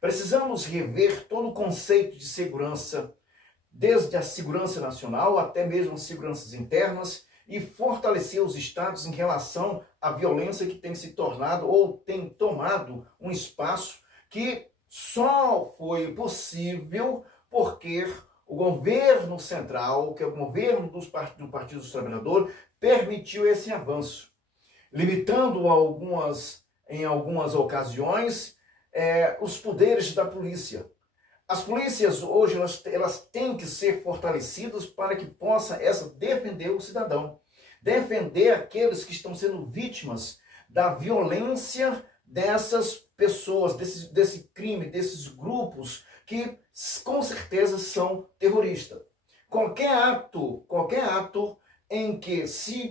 Precisamos rever todo o conceito de segurança, desde a segurança nacional até mesmo as seguranças internas, e fortalecer os estados em relação à violência que tem se tornado ou tem tomado um espaço que só foi possível porque o governo central, que é o governo do Partido dos Trabalhadores, permitiu esse avanço, limitando em algumas ocasiões os poderes da polícia. As polícias hoje elas têm que ser fortalecidas para que possa defender o cidadão, defender aqueles que estão sendo vítimas da violência dessas pessoas, desse crime, desses grupos que com certeza são terroristas. Qualquer ato em que se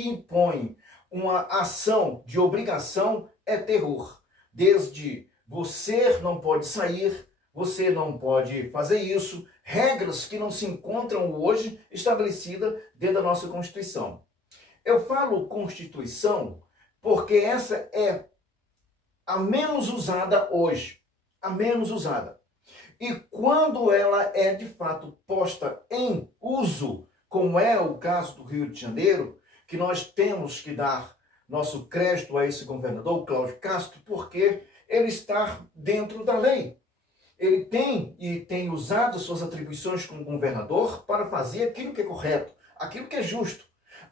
impõe uma ação de obrigação é terror. Desde você não pode sair, você não pode fazer isso, regras que não se encontram hoje estabelecidas dentro da nossa Constituição. Eu falo Constituição porque essa é a menos usada hoje, a menos usada. E quando ela é de fato posta em uso, como é o caso do Rio de Janeiro, que nós temos que dar nosso crédito a esse governador, Cláudio Castro, porque ele está dentro da lei. Ele tem usado suas atribuições como governador para fazer aquilo que é correto, aquilo que é justo,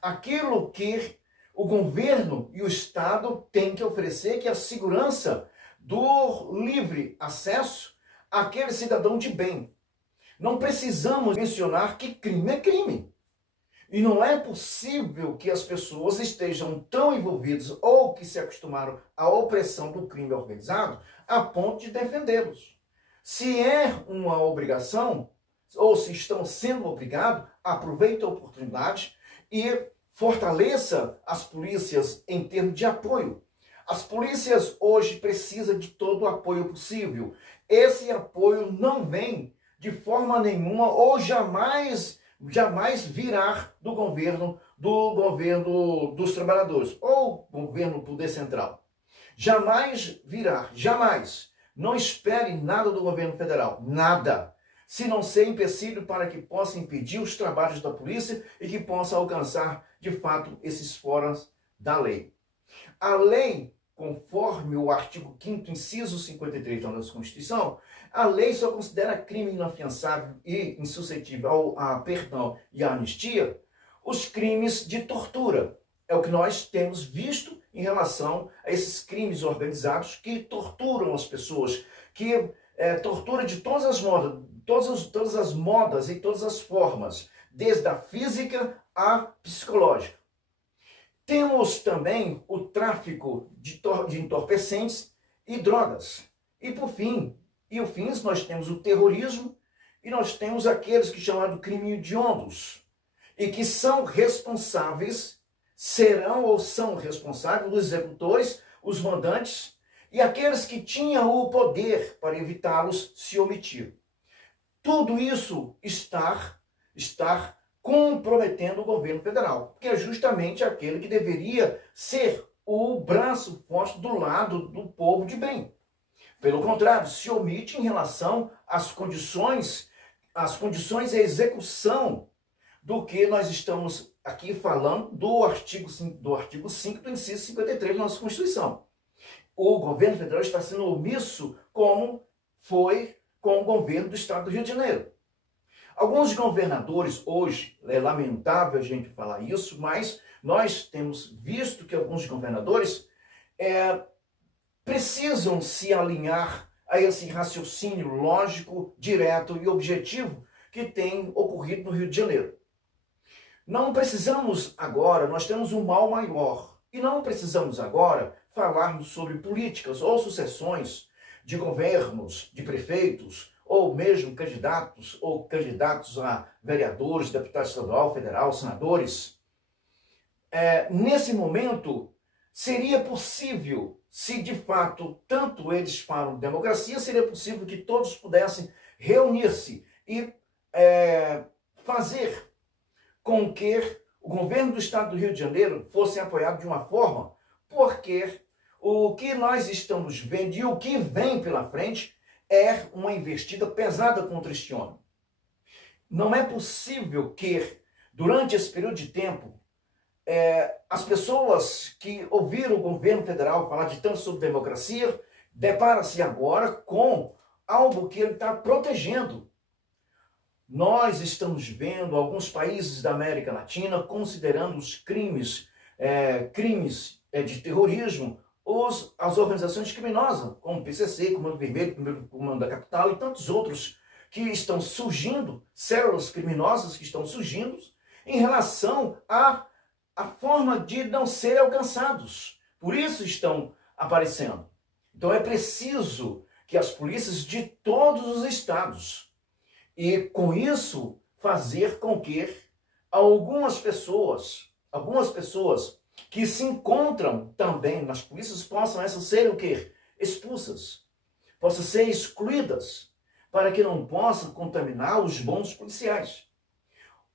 aquilo que o governo e o Estado têm que oferecer, que é a segurança do livre acesso àquele cidadão de bem. Não precisamos mencionar que crime é crime. E não é possível que as pessoas estejam tão envolvidas ou que se acostumaram à opressão do crime organizado a ponto de defendê-los. Se é uma obrigação, ou se estão sendo obrigados, aproveite a oportunidade e fortaleça as polícias em termos de apoio. As polícias hoje precisam de todo o apoio possível. Esse apoio não vem de forma nenhuma ou jamais virá do governo dos trabalhadores ou governo poder central. Jamais virá, jamais. Não espere nada do governo federal, nada, se não ser empecilho para que possa impedir os trabalhos da polícia e que possa alcançar, de fato, esses foras da lei. A lei, conforme o artigo 5º, inciso 53 da nossa Constituição, a lei só considera crime inafiançável e insuscetível a perdão e a anistia os crimes de tortura. É o que nós temos visto em relação a esses crimes organizados que torturam as pessoas, que tortura de todas as modas, todas as modas e todas as formas, desde a física à psicológica. Temos também o tráfico de entorpecentes e drogas. E por fim, nós temos o terrorismo e nós temos aqueles que chamam de crime hediondos e que são responsáveis, serão ou são responsáveis os executores, os mandantes e aqueles que tinham o poder para evitá-los se omitir. Tudo isso está comprometendo o governo federal, que é justamente aquele que deveria ser o braço forte do lado do povo de bem. Pelo contrário, se omite em relação às condições e execução do que nós estamos aqui falando do artigo 5 do inciso 53 da nossa Constituição. O governo federal está sendo omisso como foi com o governo do Estado do Rio de Janeiro. Alguns governadores hoje, é lamentável a gente falar isso, mas nós temos visto que alguns governadores precisam se alinhar a esse raciocínio lógico, direto e objetivo que tem ocorrido no Rio de Janeiro. Não precisamos agora, nós temos um mal maior, e não precisamos agora falarmos sobre políticas ou sucessões de governos, de prefeitos, ou mesmo candidatos a vereadores, deputados estadual, federal, senadores. Nesse momento, seria possível, se de fato tanto eles falam de democracia, seria possível que todos pudessem reunir-se e fazer com que o governo do Estado do Rio de Janeiro fosse apoiado de uma forma, porque o que nós estamos vendo e o que vem pela frente é uma investida pesada contra este homem. Não é possível que, durante esse período de tempo, as pessoas que ouviram o governo federal falar de tanto sobre democracia, deparam-se agora com algo que ele está protegendo. Nós estamos vendo alguns países da América Latina considerando os crimes de terrorismo, as organizações criminosas, como o PCC, Comando Vermelho, Primeiro Comando da Capital e tantos outros que estão surgindo, células criminosas que estão surgindo em relação à forma de não serem alcançados. Por isso estão aparecendo. Então é preciso que as polícias de todos os estados, e com isso fazer com que algumas pessoas que se encontram também nas polícias possam essas serem o quê? Expulsas, possam ser excluídas, para que não possam contaminar os bons policiais.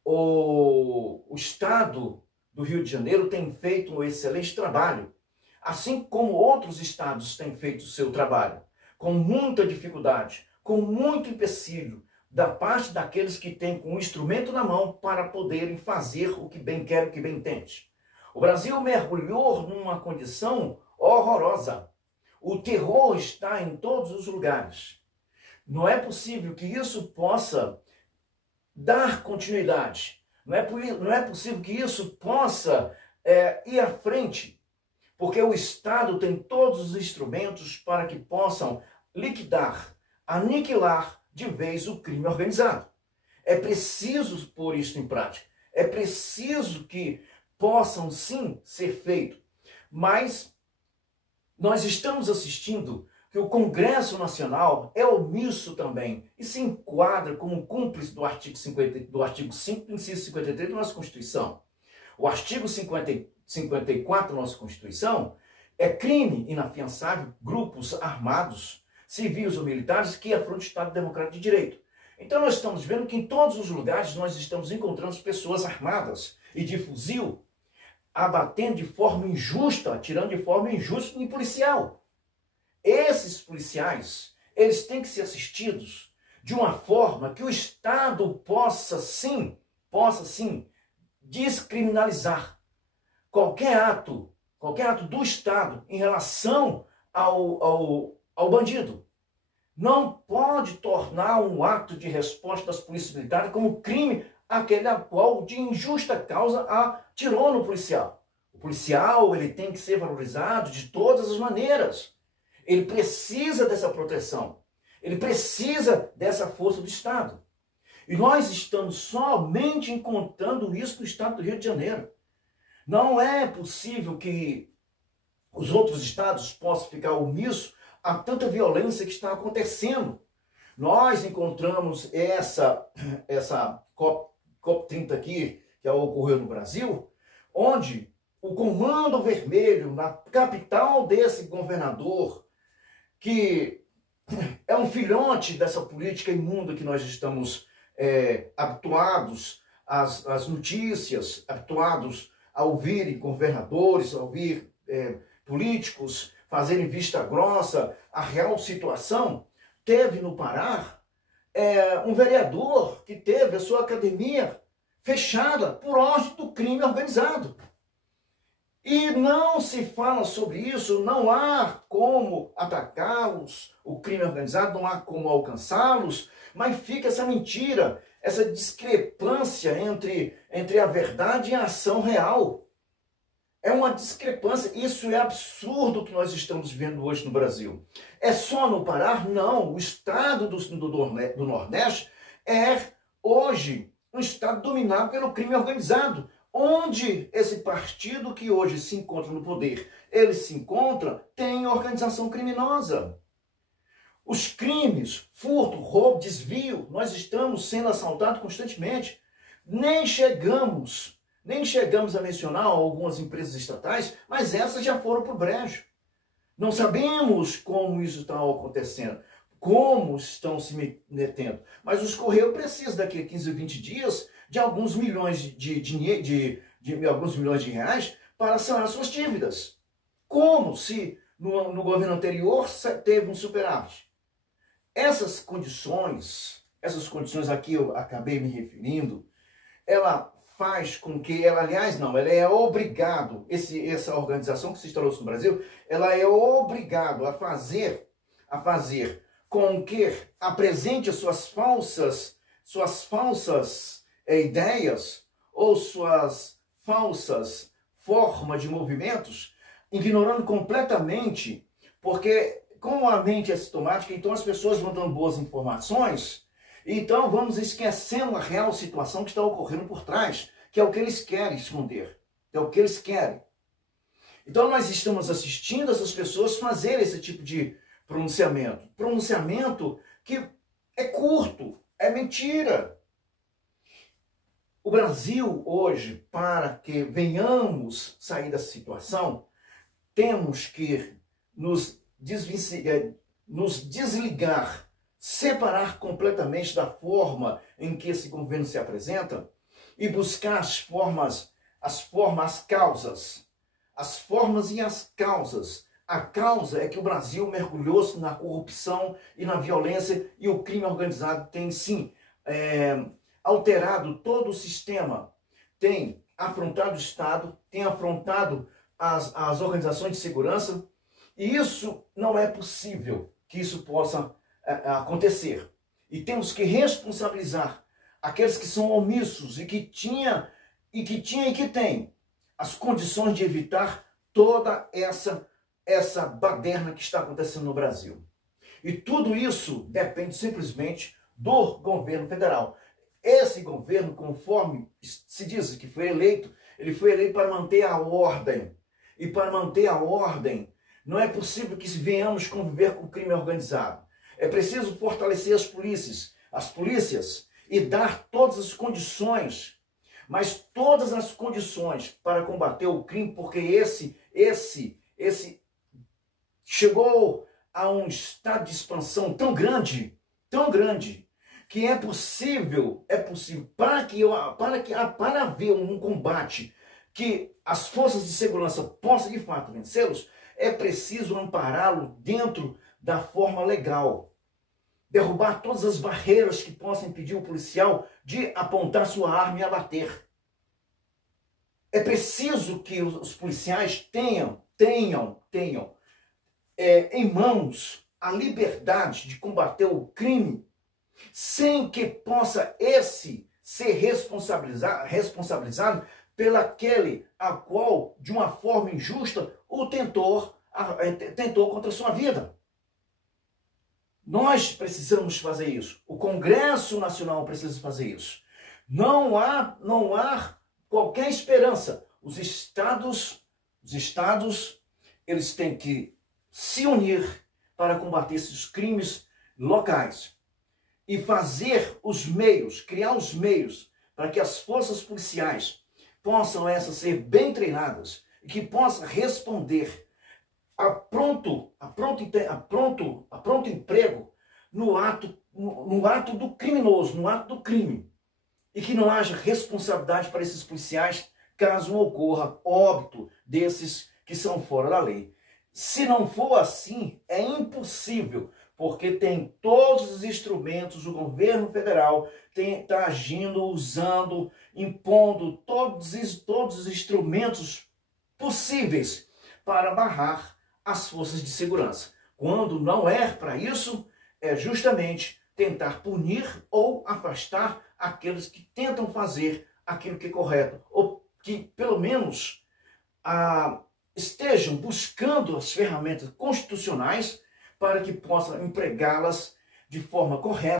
O Estado do Rio de Janeiro tem feito um excelente trabalho, assim como outros estados têm feito o seu trabalho, com muita dificuldade, com muito empecilho, da parte daqueles que têm com o instrumento na mão para poderem fazer o que bem quer, o que bem entende. O Brasil mergulhou numa condição horrorosa. O terror está em todos os lugares. Não é possível que isso possa dar continuidade. Não é possível que isso possa ir à frente, porque o Estado tem todos os instrumentos para que possam liquidar, aniquilar de vez o crime organizado. É preciso pôr isso em prática. É preciso que possam sim ser feito. Mas nós estamos assistindo que o Congresso Nacional é omisso também e se enquadra como cúmplice do artigo 5, inciso 53 da nossa Constituição. O artigo 54 da nossa Constituição é crime inafiançável grupos armados, civis ou militares que afrontam o Estado Democrático de Direito. Então nós estamos vendo que em todos os lugares nós estamos encontrando pessoas armadas e de fuzil, abatendo de forma injusta, atirando de forma injusta em policial. Esses policiais, eles têm que ser assistidos de uma forma que o Estado possa sim descriminalizar qualquer ato do Estado em relação ao bandido. Não pode tornar um ato de resposta das polícias militares como crime aquele a qual de injusta causa atirou no policial. O policial, ele tem que ser valorizado de todas as maneiras. Ele precisa dessa proteção. Ele precisa dessa força do Estado. E nós estamos somente encontrando isso no Estado do Rio de Janeiro. Não é possível que os outros estados possam ficar omissos a tanta violência que está acontecendo. Nós encontramos essa COP30 aqui, que ocorreu no Brasil, onde o Comando Vermelho, na capital desse governador, que é um filhote dessa política imunda que nós estamos habituados às notícias, habituados a ouvir governadores, a ouvir políticos fazerem vista grossa a real situação. Teve no Pará um vereador que teve a sua academia fechada por ordem do crime organizado. E não se fala sobre isso, não há como atacá-los, o crime organizado, não há como alcançá-los, mas fica essa mentira, essa discrepância entre a verdade e a ação real. É uma discrepância, isso é absurdo que nós estamos vendo hoje no Brasil. É só no Pará? Não, o estado do Nordeste é hoje um estado dominado pelo crime organizado, onde esse partido que hoje se encontra no poder, ele se encontra, tem organização criminosa. Os crimes, furto, roubo, desvio, nós estamos sendo assaltados constantemente. Nem chegamos a mencionar algumas empresas estatais, mas essas já foram para o brejo. Não sabemos como isso está acontecendo, como estão se metendo. Mas os Correios precisam, daqui a 15 ou 20 dias, de alguns milhões de reais para sanar suas dívidas. Como se no governo anterior teve um superávit. Essas condições a que eu acabei me referindo, ela faz com que ela, aliás, não, ela é obrigado, essa organização que se instalou no Brasil, ela é obrigado a fazer com que apresente as suas falsas ideias ou suas falsas formas de movimentos, ignorando completamente, porque como a mente é sintomática, então as pessoas vão dando boas informações, então vamos esquecendo a real situação que está ocorrendo por trás, que é o que eles querem esconder, é o que eles querem. Então nós estamos assistindo essas pessoas fazerem esse tipo de pronunciamento que é curto, é mentira. O Brasil hoje, para que venhamos sair dessa situação, temos que nos desligar, separar completamente da forma em que esse governo se apresenta e buscar as formas, as causas. As formas e as causas. A causa é que o Brasil mergulhou-se na corrupção e na violência, e o crime organizado tem sim alterado todo o sistema, tem afrontado o Estado, tem afrontado as organizações de segurança, e isso não é possível que isso possa acontecer. E temos que responsabilizar aqueles que são omissos e que têm as condições de evitar toda essa baderna que está acontecendo no Brasil. E tudo isso depende simplesmente do governo federal. Esse governo, conforme se diz que foi eleito, ele foi eleito para manter a ordem. E para manter a ordem, não é possível que venhamos conviver com o crime organizado. É preciso fortalecer as polícias e dar todas as condições, mas todas as condições para combater o crime, porque esse chegou a um estado de expansão tão grande, que é possível para haver um combate que as forças de segurança possam de fato vencê-los, é preciso ampará-lo dentro da forma legal. Derrubar todas as barreiras que possam impedir o policial de apontar sua arma e abater. É preciso que os policiais tenham em mãos a liberdade de combater o crime, sem que possa esse ser responsabilizado pelaquele a qual, de uma forma injusta, o tentou contra a sua vida. Nós precisamos fazer isso. O Congresso Nacional precisa fazer isso. Não há qualquer esperança. Os estados, eles têm que se unir para combater esses crimes locais e fazer os meios, criar os meios para que as forças policiais possam ser bem treinadas e que possam responder a pronto emprego no ato do criminoso, no ato do crime. E que não haja responsabilidade para esses policiais caso ocorra óbito desses que são fora da lei. Se não for assim, é impossível, porque tem todos os instrumentos, o governo federal está agindo, usando, impondo todos os instrumentos possíveis para barrar as forças de segurança. Quando não é para isso, é justamente tentar punir ou afastar aqueles que tentam fazer aquilo que é correto, ou que pelo menos estejam buscando as ferramentas constitucionais para que possam empregá-las de forma correta.